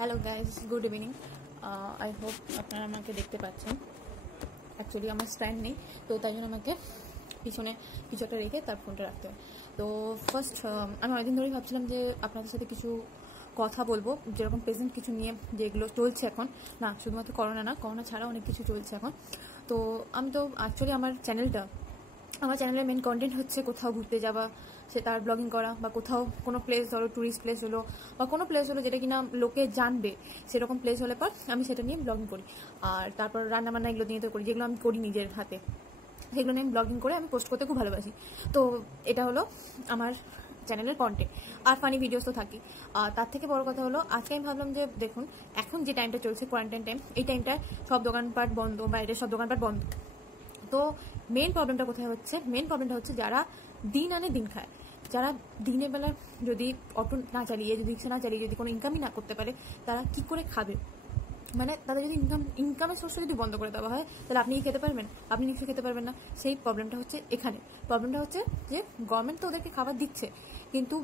Hello guys, good evening. I hope আপনারা আমাকে দেখতে পাচ্ছেন। অ্যাকচুয়ালি আমার স্ট্যান্ড নেই, তো তাই জন্য আমাকে পিছনে কিছু একটা রেখে তার ফোনটা রাখতে হয়। তো ফার্স্ট আমি অনেকদিন ধরেই ভাবছিলাম যে আপনাদের সাথে কিছু কথা বলবো, যেরকম প্রেজেন্ট কিছু নিয়ে যেগুলো চলছে এখন, না শুধুমাত্র করোনা না, করোনা ছাড়া অনেক কিছু চলছে এখন। তো আমি তো অ্যাকচুয়ালি আমার চ্যানেলের মেন কন্টেন্ট হচ্ছে কোথাও ঘুরতে যাওয়া, সে তার ব্লগিং করা, বা কোথাও কোনো প্লেস, ধরো ট্যুরিস্ট প্লেস হলো বা কোনো প্লেস হলো যেটা কিনা লোকে জানবে, সেরকম প্লেস হলে পর আমি সেটা নিয়ে ব্লগিং করি। আর তারপর রান্নাবান্না এগুলো নিয়ে তো করি, যেগুলো আমি করি নিজের হাতে, সেগুলো নিয়ে ব্লগিং করে আমি পোস্ট করতে খুব ভালোবাসি। তো এটা হলো আমার চ্যানেলের কন্টেন্ট। আর ফানি ভিডিওস তো থাকি। আর তার থেকে বড় কথা হলো, আজকে আমি ভাবলাম যে দেখুন, এখন যে টাইমটা চলছে কোয়ারেন্টাইন টাইম, এই টাইমটায় সব দোকানপাট বন্ধ, বাইরের সব দোকানপাট বন্ধ। তো মেন প্রবলেমটা কোথায় হচ্ছে? মেন প্রবলেমটা হচ্ছে যারা দিন আনে দিন খায়, যারা দিনের বেলা যদি অটো না চালিয়ে, যদি রিক্সা না চালিয়ে, যদি কোনো ইনকামই না করতে পারে, তারা কি করে খাবে? মানে তাদের যদি ইনকামের সোর্সটা যদি বন্ধ করে দেওয়া হয়, তাহলে আপনি খেতে পারবেন? আপনি নিশ্চয়ই খেতে পারবেন না। সেই প্রবলেমটা হচ্ছে এখানে। প্রবলেমটা হচ্ছে যে গভর্নমেন্ট তো ওদেরকে খাবার দিচ্ছে, কিন্তু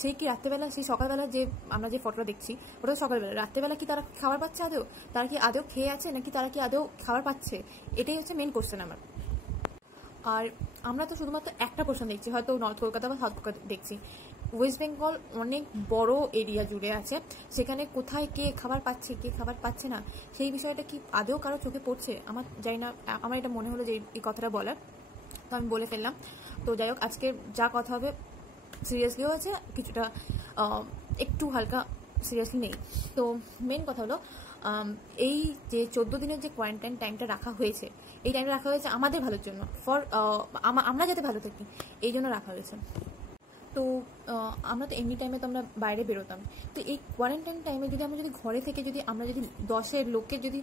সেই কি রাত্রেবেলা, সেই সকালবেলা যে আমরা যে ফটোটা দেখছি, ওটা সকালবেলা, রাত্রেবেলা কি তারা খাবার পাচ্ছে আদৌ? তারা কি আদৌ খেয়ে আছে, নাকি তারা কি আদৌ খাবার পাচ্ছে? এটাই হচ্ছে মেন কোশ্চেন আমার। আর আমরা তো শুধুমাত্র একটা পোর্শন দেখছি, হয়তো নর্থ কলকাতা বা সাউথ কলকাতা দেখছি। ওয়েস্ট বেঙ্গল অনেক বড় এরিয়া জুড়ে আছে, সেখানে কোথায় কে খাবার পাচ্ছে, কে খাবার পাচ্ছে না, সেই বিষয়টা কি আদৌ কারো চোখে পড়ছে? আমার জানি না, আমার এটা মনে হলো যে এই কথাটা বলার, তো আমি বলে ফেললাম। তো যাই হোক, আজকে যা কথা হবে সিরিয়াসলিও আছে, কিছুটা একটু হালকা সিরিয়াসলি নেই। তো মেন কথা হলো, এই যে 14 দিনের যে কোয়ারেন্টাইন টাইমটা রাখা হয়েছে, এই টাইমটা রাখা হয়েছে আমাদের ভালোর জন্য, আমরা যাতে ভালো থাকি, এই জন্য রাখা হয়েছে। তো আমরা তো এমনি টাইমে তো আমরা বাইরে বেরোতাম, তো এই কোয়ারেন্টাইন টাইমে যদি আমরা ঘরে থেকে আমরা যদি 10 লোককে যদি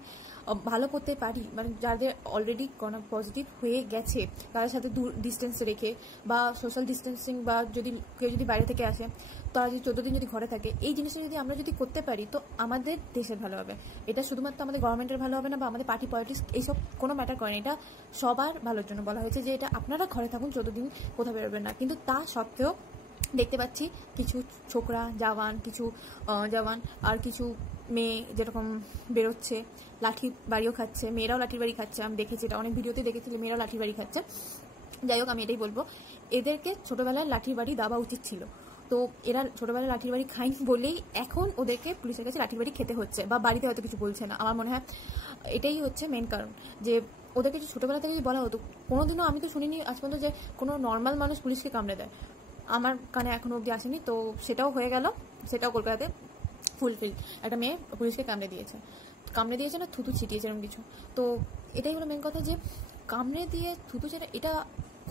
ভালো করতে পারি, মানে যাদের অলরেডি করোনা পজিটিভ হয়ে গেছে, তাদের সাথে দূর ডিস্টেন্স রেখে বা সোশ্যাল ডিস্টেন্সিং, বা যদি কেউ যদি বাইরে থেকে আসে, তারা যদি 14 দিন যদি ঘরে থাকে, এই জিনিসটা যদি আমরা করতে পারি, তো আমাদের দেশের ভালো হবে। এটা শুধুমাত্র আমাদের গভর্নমেন্টের ভালো হবে না, বা আমাদের পার্টি পলিটিক্স এইসব কোনো ম্যাটার করে না, এটা সবার ভালোর জন্য বলা হয়েছে যে এটা আপনারা ঘরে থাকুন, 14 দিন কোথাও বেরোবেন না। কিন্তু তা সত্ত্বেও দেখতে পাচ্ছি কিছু ছোকরা জওয়ান আর কিছু মেয়ে যেরকম বেরোচ্ছে, লাঠি বাড়িও খাচ্ছে, মেয়েরাও লাঠির বাড়ি খাচ্ছে। আমি দেখেছি, এটা অনেক ভিডিওতে দেখেছি, মেয়েরাও লাঠির বাড়ি খাচ্ছে। যাই হোক, আমি এটাই বলবো, এদেরকে ছোটবেলায় লাঠির বাড়ি দেওয়া উচিত ছিল। তো এরা ছোটবেলায় লাঠির বাড়ি খায়নি বলেই এখন ওদেরকে পুলিশের কাছে লাঠির বাড়ি খেতে হচ্ছে, বা বাড়িতে হয়তো কিছু বলছে না। আমার মনে হয় এটাই হচ্ছে মেন কারণ, যে ওদেরকে ছোটবেলা থেকে যদি বলা হতো, কোনোদিনও আমি তো শুনিনি আজ পর্যন্ত যে কোনো নর্মাল মানুষ পুলিশকে কামড়ে দেয়, আমার কানে এখনো অব্দি আসেনি। তো সেটাও হয়ে গেল, সেটাও কলকাতাতে ফুলফিল, একটা মেয়ে পুলিশকে কামড়ে দিয়েছে না, থুতু ছিটিয়েছে এরকম কিছু। তো এটাই হলো মেন কথা, যে কামড়ে দিয়ে থুতু ছেড়ে, এটা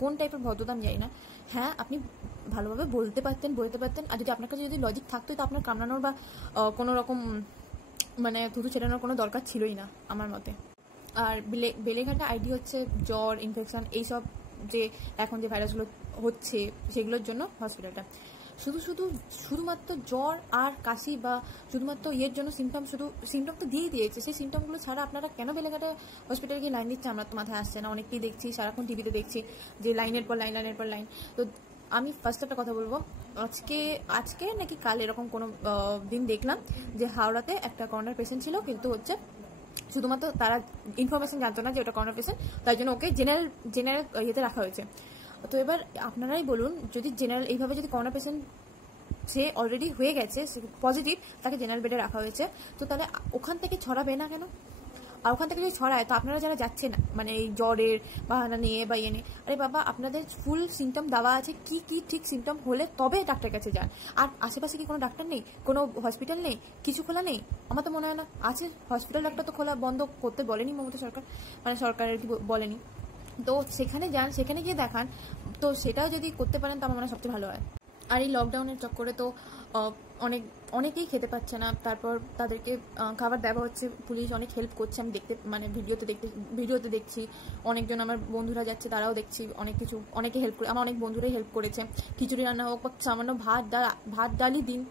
কোন টাইপের ভদ্রতা আমি জানি না। হ্যাঁ, আপনি ভালোভাবে বলতে পারতেন, আর যদি আপনার কাছে যদি লজিক থাকতো, তো আপনার কামড়ানোর বা কোনো রকম মানে থুতু ছেড়ানোর কোনো দরকার ছিলই না আমার মতে। আর বেলেঘাটা আইডি হচ্ছে জ্বর, ইনফেকশন, এইসব যে এখন যে ভাইরাসগুলো হচ্ছে, সেগুলোর জন্য হসপিটালটা শুধুমাত্র জ্বর আর কাশি, বা শুধুমাত্র ইয়ের জন্য সিমটম তো দিয়েই দিয়েছে। সেই সিমটমগুলো ছাড়া আপনারা কেন বেলেঘাটা হসপিটালে গিয়ে লাইন দিচ্ছে? আমরা তো মাথায় আসছে না। অনেককেই দেখছি, সারাক্ষণ টিভিতে দেখছি যে লাইনের পর লাইন। তো আমি ফার্স্ট একটা কথা বলবো, আজকে নাকি কাল এরকম কোনো দিন দেখলাম যে হাওড়াতে একটা করোনার পেশেন্ট ছিল, কিন্তু হচ্ছে শুধুমাত্র তারা ইনফরমেশন জানতো না যে ওটা করোনা পেশেন্ট, তাই জন্য ওকে জেনারেল ইয়েতে রাখা হয়েছে। তো এবার আপনারাই বলুন, যদি জেনারেল এইভাবে যদি করোনা পেশেন্ট সে অলরেডি হয়ে গেছে পজিটিভ, তাকে জেনারেল বেডে রাখা হয়েছে, তো তাহলে ওখান থেকে ছড়াবে না কেন? আর ওখান থেকে যদি ছড়ায়, তো আপনারা যারা যাচ্ছেন মানে এই জ্বরের বাহানা নিয়ে বা ইয়ে নিয়ে, আরে বাবা, আপনাদের ফুল সিমটম দেওয়া আছে, কি কি ঠিক সিমটম হলে তবে ডাক্তার কাছে যান। আর আশেপাশে কি কোনো ডাক্তার নেই, কোনো হসপিটাল নেই, কিছু খোলা নেই? আমার তো মনে হয় না আছে। হসপিটাল ডাক্তার তো খোলা বন্ধ করতে বলেনি মমতা সরকার, মানে সরকারের কি বলেনি। তো সেখানে যান, সেখানে গিয়ে দেখান। তো সেটাও যদি করতে পারেন, তো আমার মনে হয় সবচেয়ে ভালো হয়। আর এই লকডাউনের চক্করে তো অনেকেই খেতে পাচ্ছে না, তারপর তাদেরকে খাবার দেওয়া হচ্ছে, পুলিশ অনেক হেল্প করছে। আমি ভিডিওতে দেখছি, অনেকজন আমার বন্ধুরা যাচ্ছে, তারাও দেখছি অনেকে হেল্প করে, আমার অনেক বন্ধুরাই হেল্প করেছে। খিচুড়ি রান্না হোক বা সামান্য ভাত ডালই দিন,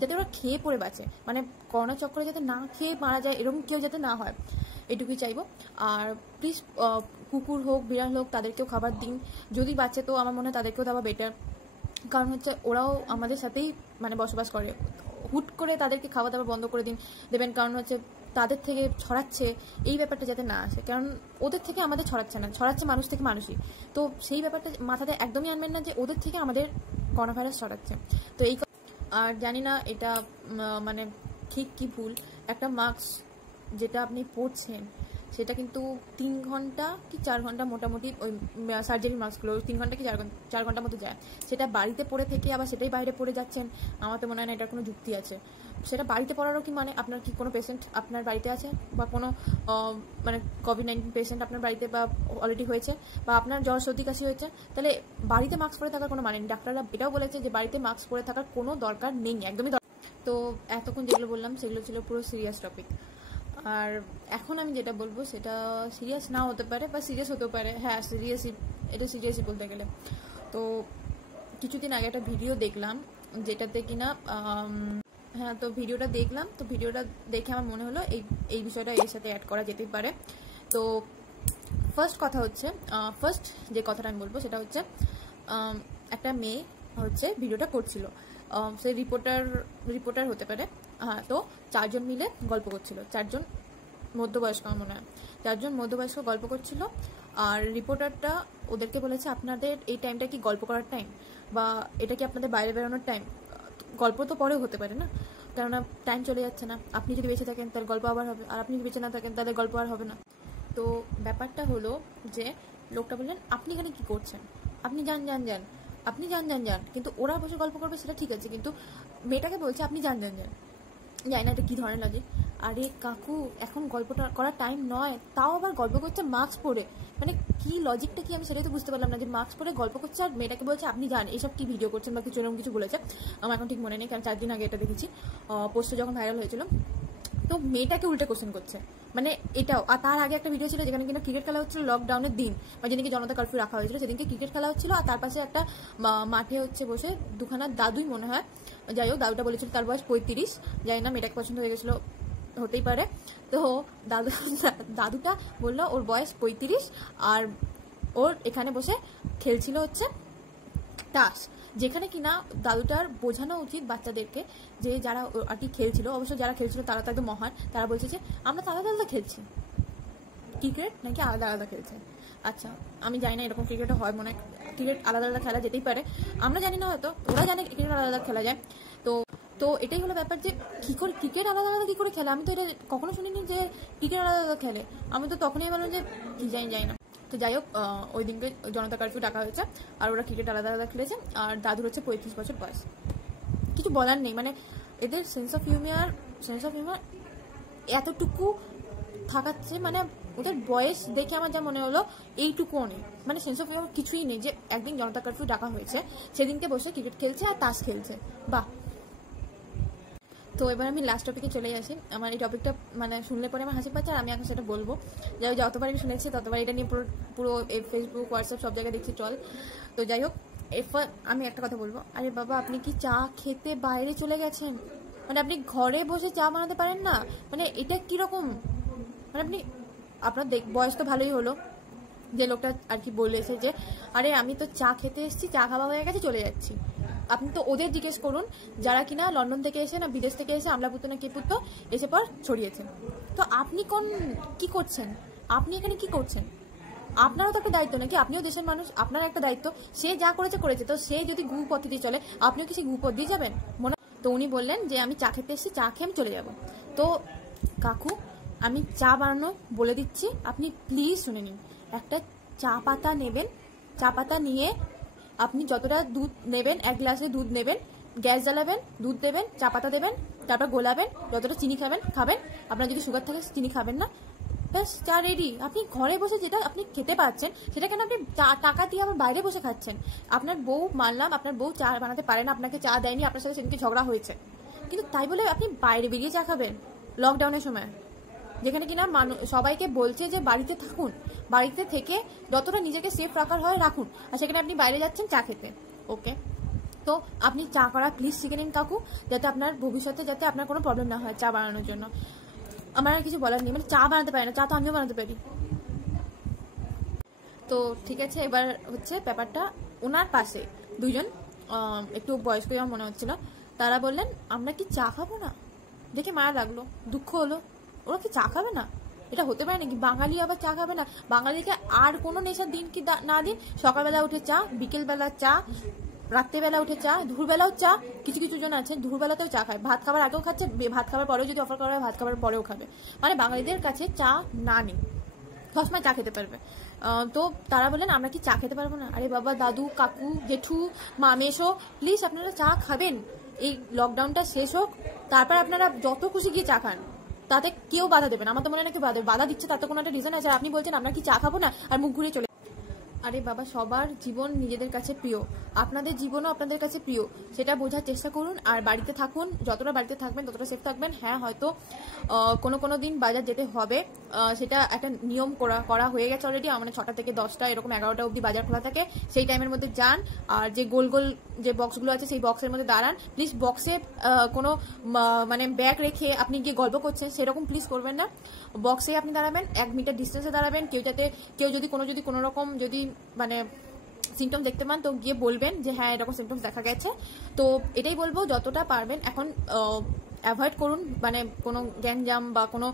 যাতে ওরা খেয়ে পড়ে বাঁচে, মানে করোনা চক্করে যাতে না খেয়ে মারা যায়, এরকম কেউ যাতে না হয়, এটুকুই চাইবো। আর প্লিজ কুকুর হোক, বিড়াল হোক, তাদেরকেও খাবার দিন। যদি বাঁচে, তো আমার মনে হয় তাদেরকেও দেওয়া বেটার, কারণ হচ্ছে ওরাও আমাদের সাথেই মানে বসবাস করে, হুট করে তাদেরকে খাওয়া দাওয়া বন্ধ করে দেবেন, কারণ হচ্ছে তাদের থেকে ছড়াচ্ছে, এই ব্যাপারটা যাতে না আসে। কারণ ওদের থেকে আমাদের ছড়াচ্ছে না, ছড়াচ্ছে মানুষ থেকে মানুষই। তো সেই ব্যাপারটা মাথাতে একদমই আনবেন না যে ওদের থেকে আমাদের করোনা ভাইরাস ছড়াচ্ছে। তো এই আর জানি না এটা মানে ঠিক কি ভুল, একটা মাস্ক যেটা আপনি পরছেন সেটা কিন্তু 3 ঘন্টা কি 4 ঘন্টা মোটামুটি, ওই সার্জারি মাস্কগুলো 3 ঘন্টা কি 4 ঘন্টা মতো যায়। সেটা বাড়িতে পরে থেকে আবার সেটাই বাইরে পরে যাচ্ছেন, আমার তো মনে হয় না এটার কোনো যুক্তি আছে। সেটা বাড়িতে পড়ারও কি মানে, আপনার কি কোনো পেশেন্ট আপনার বাড়িতে আছে, বা কোনো মানে কোভিড-19 পেশেন্ট আপনার বাড়িতে বা অলরেডি হয়েছে, বা আপনার জ্বর সর্দি কাশি হয়েছে, তাহলে বাড়িতে মাস্ক পরে থাকার কোনো মানে নেই। ডাক্তাররা এটাও বলেছে যে বাড়িতে মাস্ক পরে থাকার কোনো দরকার নেই, একদমই। তো এতক্ষণ যেগুলো বললাম সেগুলো ছিল পুরো সিরিয়াস টপিক। আর এখন আমি যেটা বলবো সেটা সিরিয়াস নাও হতে পারে বা সিরিয়াস হতেও পারে। হ্যাঁ, সিরিয়াসই, এটা সিরিয়াসই বলতে গেলে। তো কিছুদিন আগে একটা ভিডিও দেখলাম যেটাতে কিনা হ্যাঁ, তো ভিডিওটা দেখলাম, তো ভিডিওটা দেখে আমার মনে হলো এই বিষয়টা এর সাথে অ্যাড করা যেতেই পারে। তো ফার্স্ট কথা হচ্ছে, ফার্স্ট যে কথাটা আমি বলবো সেটা হচ্ছে, একটা মেয়ে হচ্ছে ভিডিওটা করছিল, সে রিপোর্টার হতে পারে। হ্যাঁ, তো 4 জন মিলে গল্প করছিল, 4 জন মধ্যবয়স্ক, আমার মনে হয় 4 জন মধ্যবয়স্ক গল্প করছিল। আর রিপোর্টারটা ওদেরকে বলেছে, আপনাদের এই টাইমটা কি গল্প করার টাইম, বা এটা কি আপনাদের বাইরে বেরোনোর টাইম? গল্প তো পরেও হতে পারে না, কেননা টাইম চলে যাচ্ছে না। আপনি যদি বেঁচে থাকেন তাহলে গল্প আবার হবে, আর আপনি যদি বেঁচে না থাকেন তাহলে গল্প আর হবে না। তো ব্যাপারটা হলো যে লোকটা বললেন, আপনি এখানে কি করছেন, আপনি যান, আপনি যান। কিন্তু ওরা বসে গল্প করবে সেটা ঠিক আছে, কিন্তু মেয়েটাকে বলছে আপনি যান। জানি না এটা কী ধরনের লাগে। আরে কাকু, এখন গল্পটা করার টাইম নয়, তাও আবার গল্প করছে মাস্ক পরে। মানে কি লজিকটা কি, আমি সেটাই তো বুঝতে পারলাম না, যে মাস্ক পরে গল্প করছে আর মেয়েটাকে বলছে আপনি যান। এইসব কি ভিডিও করছেন বা কিছু এরকম কিছু বলেছে, আমার এখন ঠিক মনে নেই, কারণ 4 দিন আগে এটা দেখেছি, পোস্টে যখন ভাইরাল হয়েছিল। তো মেয়েটাকে উল্টে কোশ্চেন করছে, মানে এটাও। আর তার আগে একটা ভিডিও ছিল যেখানে কিনা ক্রিকেট খেলা হচ্ছিল লকডাউনের দিন, বা যেদিনকে জনতা কারফিউ রাখা হয়েছিল সেদিনকে ক্রিকেট খেলা হচ্ছিল, আর তার পাশে একটা মাঠে হচ্ছে বসে দুখানা দাদুই মনে হয়, যাই হোক দাদুটা বলেছিল তার বয়স 35, জানি না মেয়েটাকে পছন্দ হয়ে গেছিলো, হতেই পারে। তো দাদুটা বললো ওর বয়স 35, আর ওর এখানে বসে খেলছিল হচ্ছে তাস, যেখানে কিনা দাদুটার বোঝানো উচিত বাচ্চাদেরকে যে যারা আর কি খেলছিল, অবশ্য যারা খেলছিল তারা তো একদম মহান, তারা বলছে যে আমরা তো আলাদা আলাদা খেলছি, ক্রিকেট নাকি আলাদা আলাদা খেলছে। আচ্ছা, আমি জানি না এরকম ক্রিকেটও হয়, মনে হয় ক্রিকেট আলাদা আলাদা খেলা যেতেই পারে, আমরা জানি না, হয়তো ওরা জানে ক্রিকেট আলাদা আলাদা খেলা যায়। তো এটাই হলো ব্যাপার, যে কী করে ক্রিকেট আলাদা আলাদা কী করে খেলে, আমি তো এটা কখনো শুনিনি যে ক্রিকেট আলাদা আলাদা খেলে। আমি তো তখনই বললাম যে কী যাই না। তো যাই হোক, ওই দিনকে জনতা কারফিউ ডাকা হয়েছে, আর ওরা ক্রিকেট আলাদা আলাদা খেলেছে, আর দাদুর হচ্ছে 35 বছর বয়স। কিছু বলার নেই, মানে এদের সেন্স অফ হিউমার এতটুকু থাকাচ্ছে, মানে ওদের বয়স দেখে আমার যা মনে হলো এইটুকুও নেই, মানে সেন্স অফ হিউমার কিছুই নেই, যে একদিন জনতা কারফিউ ডাকা হয়েছে সেদিনকে বসে ক্রিকেট খেলছে আর তাস খেলছে, বাহ। তো এবার আমি লাস্ট টপিকে চলে আসি। আমার এই টপিকটা মানে শুনলে পরে আমার হাসি পাচ্ছে, আর আমি এখন সেটা বলবো। যতবার আমি শুনেছি ততবার এটা নিয়ে পুরো ফেসবুক হোয়াটসঅ্যাপ সব জায়গায় দেখছি চল। তো যাই হোক, এরপর আমি একটা কথা বলবো, আরে বাবা আপনি কি চা খেতে বাইরে চলে গেছেন, মানে আপনি ঘরে বসে চা বানাতে পারেন না, মানে এটা কীরকম, মানে আপনার বয়স তো ভালোই হলো, যে লোকটা আর কি বলেছে যে আরে আমি তো চা খেতে এসেছি, চা খাওয়া হয়ে গেছে চলে যাচ্ছি। আপনি তো ওদের জিজ্ঞেস করুন যারা কিনা লন্ডন থেকে এসে না বিদেশ থেকে এসে আমলাপুত্র না কেপুত্র এসে পর ছড়িয়েছেন। তো আপনি কি করছেন, আপনি এখানে কি করছেন? আপনারও তো একটা দায়িত্ব নাকি, আপনিও দেশের মানুষ, আপনার একটা দায়িত্ব। সে যা করেছে, তো সে যদি ঘু পদ্ধতি চলে আপনিও কি সেই ঘু পদ্ধতি যাবেন মনে? তো উনি বললেন যে আমি চা খেতে এসেছি, চা খেয়ে আমি চলে যাব। তো কাকু, আমি চা বানানো বলে দিচ্ছি, আপনি প্লিজ শুনে নিন। একটা চা পাতা নেবেন, চা পাতা নিয়ে আপনি যতটা দুধ নেবেন, 1 গ্লাসে দুধ নেবেন, গ্যাস জ্বালাবেন, দুধ দেবেন, চা পাতা দেবেন, তারপর গোলাবেন, যতটা চিনি খাবেন। আপনার যদি সুগার থাকে চিনি খাবেন না, ব্যাস চা রেডি। আপনি ঘরে বসে যেটা আপনি খেতে পাচ্ছেন সেটা কেন আপনি টাকা দিয়ে আবার বাইরে বসে খাচ্ছেন? আপনার বউ, মানলাম আপনার বউ চা বানাতে পারে না, আপনাকে চা দেয়নি, আপনার সাথে সেদিনকে ঝগড়া হয়েছে, কিন্তু তাই বলে আপনি বাইরে বেরিয়ে চা খাবেন লকডাউনের সময়, যেখানে কিনা সবাইকে বলছে যে বাড়িতে থাকুন, বাড়িতে থেকে যতটা নিজেকে সেফ রাখার হয় রাখুন, আর সেখানে আপনি বাইরে যাচ্ছেন চা খেতে। ওকে, তো আপনি চা করা প্লিজ শিখে নিন কাকু, যাতে আপনার ভবিষ্যতে যাতে আপনার কোনো প্রবলেম না হয় চা বানানোর জন্য। আমার আর কিছু বলার নেই, মানে চা বানাতে পারি না, চা তো আমিও বানাতে পারি। তো ঠিক আছে, এবার হচ্ছে ব্যাপারটা ওনার পাশে 2 জন একটু বয়স্ক মনে হচ্ছিল, তারা বললেন আমরা কি চা খাবো না। দেখে মায়া লাগলো, দুঃখ হলো, ওরা কি চা খাবে না? এটা হতে পারে নাকি? বাঙালি আবার চা খাবে না? বাঙালিকে আর কোনো নেশার দিন কি না দিন, সকালবেলা উঠে চা, বিকেলবেলা চা, রাত্রেবেলা উঠে চা, দুপুরবেলাও চা। কিছু কিছু জন আছে দুপুরবেলাতেও চা খায়, ভাত খাবার আগেও খাচ্ছে, ভাত খাবার পরেও যদি অফার করা হয় ভাত খাবার পরেও খাবে। মানে বাঙালিদের কাছে চা না নেই, সবসময় চা খেতে পারবে। তো তারা বললেন আমরা কি চা খেতে পারবো না? আরে বাবা, দাদু, কাকু, জেঠু, মা, মেসো, প্লিজ আপনারা চা খাবেন। এই লকডাউনটা শেষ হোক, তারপর আপনারা যত খুশি গিয়ে চা খান, তাতে কেউ বাধা দেবেন। আমার তো মনে হয় না কেউ বাধা দিচ্ছে, তার তো কোনো একটা রিজন আছে। আপনি বলছেন আমরা কি চা খাবো না, আর মুখ ঘুরে চলে। আরে বাবা, সবার জীবন নিজেদের কাছে প্রিয়, আপনাদের জীবনও আপনাদের কাছে প্রিয়, সেটা বোঝার চেষ্টা করুন। আর বাড়িতে থাকুন, যতটা বাড়িতে থাকবেন ততটা সেফ থাকবেন। হ্যাঁ, হয়তো কোনো দিন বাজার যেতে হবে, সেটা একটা নিয়ম করা হয়ে গেছে অলরেডি। মানে 6টা থেকে 10টা এরকম 11টা অবধি বাজার খোলা থাকে, সেই টাইমের মধ্যে যান। আর যে গোল গোল যে বক্সগুলো আছে সেই বক্সের মধ্যে দাঁড়ান। প্লিজ বক্সে কোনো মানে ব্যাগ রেখে আপনি গিয়ে গল্প করছেন সেরকম প্লিজ করবেন না। বক্সে আপনি দাঁড়াবেন, 1 মিটার ডিস্টেন্সে দাঁড়াবেন। কেউ যদি কোনো রকম যদি মানে সিমটম দেখতে পান তো গিয়ে বলবেন যে হ্যাঁ এরকম সিমটমস দেখা গেছে। তো এটাই বলবো, যতটা পারবেন এখন অ্যাভয়েড করুন, মানে কোনো গ্যাঞ্জাম বা কোনো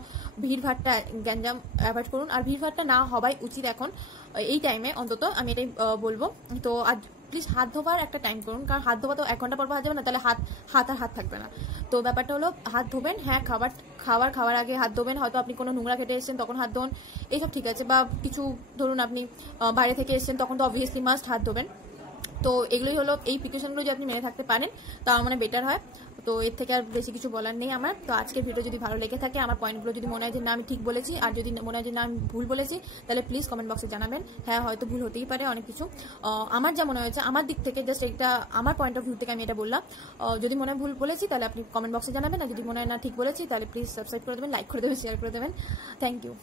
ভিড়ভাট্টা, গ্যাঞ্জাম অ্যাভয়েড করুন। আর ভিড়ভাট্টা না হওয়াই উচিত এখন এই টাইমে, অন্তত আমি এটাই বলবো। তো আর প্লিজ হাত ধোবার একটা টাইম করুন, কারণ হাত ধোবা তো 1 ঘন্টা পর হাত যাবে না, তাহলে হাত থাকবে না। তো ব্যাপারটা হলো হাত ধোবেন। হ্যাঁ, খাওয়ার আগে হাত ধোবেন। হয়তো আপনি কোনো নোংরা খেটে এসেছেন তখন হাত ধোন, এইসব ঠিক আছে। বা কিছু ধরুন আপনি বাইরে থেকে এসেছেন তখন তো অবভিয়াসলি মাস্ট হাত ধোবেন। তো এগুলোই হলো, এই প্রিকশনগুলো যদি আপনি মেনে থাকতে পারেন তা মানে বেটার হয়। তো এর থেকে আর বেশি কিছু বলার নেই আমার। তো আজকের ভিডিও যদি ভালো লেগে থাকে, আমার পয়েন্টগুলো যদি মনে হয় যে না আমি ঠিক বলেছি, আর যদি মনে হয় যে না আমি ভুল বলেছি, তাহলে প্লিজ কমেন্ট বক্সে জানাবেন। হ্যাঁ, হয়তো ভুল হতেই পারে অনেক কিছু, আমার যা মনে হয়েছে আমার দিক থেকে, জাস্ট এটা আমার পয়েন্ট অফ ভিউ থেকে আমি এটা বললাম। যদি মনে হয় ভুল বলেছি তাহলে আপনি কমেন্ট বক্সে জানাবেন, আর যদি মনে হয় না ঠিক বলেছি তাহলে প্লিজ সাবস্ক্রাইব করে দেবেন, লাইক করে দেবেন, শেয়ার করে দেবেন। Thank you.